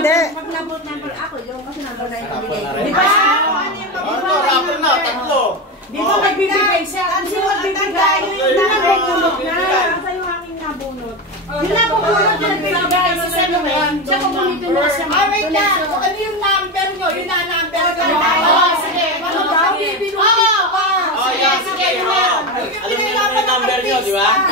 Hindi. Pag nabot number ako, yung kasi number 9 ko bigay ko. Di ba? Ano, rapper na, tatlo. Di ba magbibigay siya? Ang siya magbibigay. Nabunot na. Asa yung aking nabunot? Yung nabunot na nagbibigay si Samuel. Siya pumunito na siya. Wait lang. Ano yung number nyo? Yun na number ko. Sige. Ano daw? Sige. Alam niyo naman yung number niyo, di ba?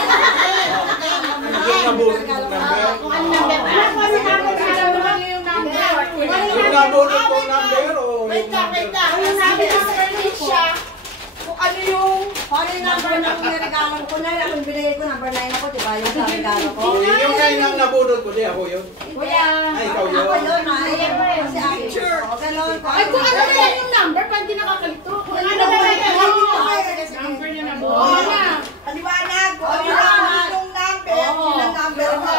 Yung nabunot yung number. Kung ano number? Alam ko si number. Alam mo lang yung number. Yung nabunot yung number o... Wait lang. Ang sabi ng Felicia, kung ano yung number na kung niregalo ko na, ang binigay ko number 9 ako, di ba? Yung sa regalo ko. Yung kayo nang nabunot ko, di ako yun. Kuya. Ay, ikaw yun. Ako yun, kasi picture. Ay, kung ano na yan yung number, paano di nakakalito? Kung ano na yan yung number niya na buo. Paliwanag. Kung ano yung number, yun ang number ko.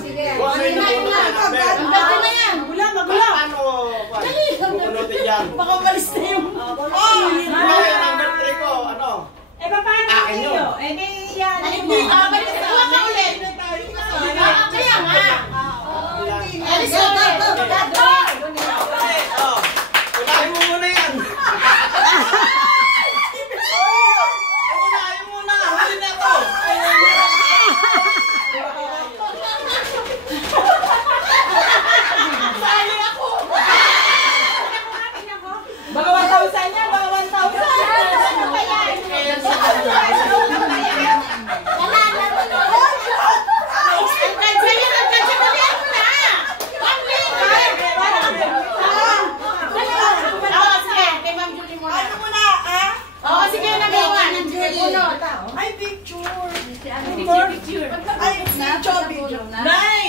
Sige. Kung ano yung number. Ang gato na yan. Magula. Paano? Bukunutin yan. Baka malis na yung... Yung number 3 ko, ano? Paano Akin yun. di yan. Malis na ka ulit. Kaya nga. Alis na ulit. Unahin mo muna yan. Unahin mo na. Huli na to. Sali ako. Baka 1,000 niya, baka 1,000. Ano ba yan?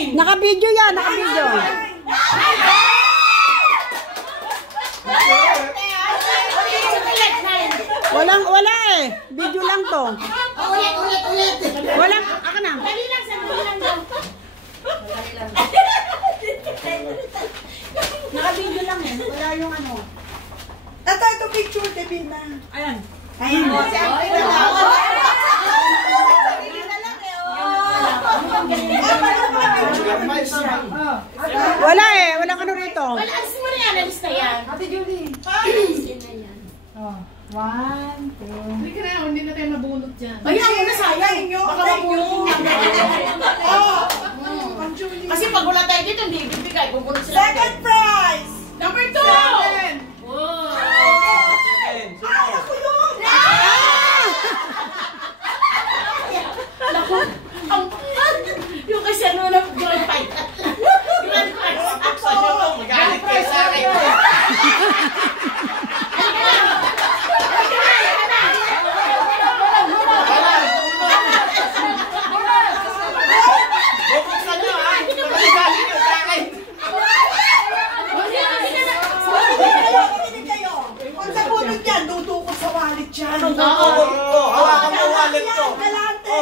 Naka-video yan, naka-video. Wala eh. Video lang to. Ulit. Walang, ako na. Dali lang, sandali lang daw. Naka-video lang eh. Wala yung ano. Ito picture, Devin na. Ayan. Ayan. Wala eh. Walang ano rito. Wala, alis mo na yan. Alis na yan. Ate Julie. Alis na yan. 1, 2. Hindi ka na, hindi na tayo mabunot dyan. Ayan mo na, sayang. Baka mabunot kasi pag wala tayo dito, hindi ibibigay. Bubunot sila. Second prize! Number 2! Wow! Ay, ako yun! Naku! Yung kasi ano na grand prize. Grand prize. Magalit kayo sa akin. Bubuksan nyo ha! Nakaligaling nyo sa akin! Kung sa bunod yan, dudukot sa wallet yan. Oo! Hawakan mo wallet ko! Galante!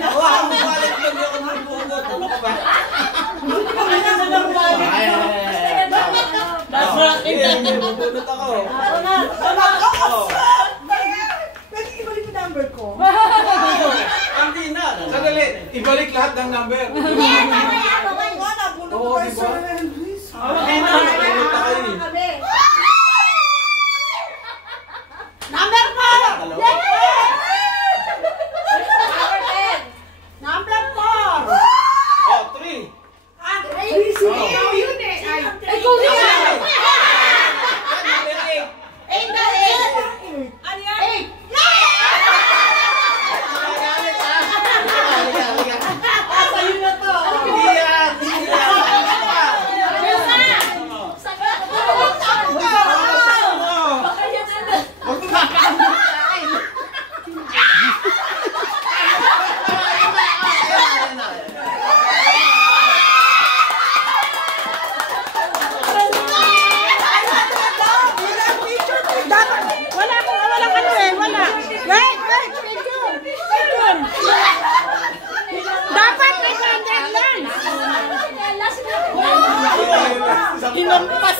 Hawakan mo wallet ko! Hindi ako nabunot! Ano ka ba? Hindi bubunot ako! Pwede ibalik yung number ko. Hindi na! Sandali! Ibalik lahat ng number! Nabunod Oo, ko di ba? sir. Hindi na! Ibalik ako eh! Number 4! Dalawa! Number 4! Oh, 3! Ikaw yun eh! Ikaw yun eh! Eight na eight! Ano yan? Eight! Magalit ha! Sa'yo na to! Hindi yan! Hindi yan! Hinampas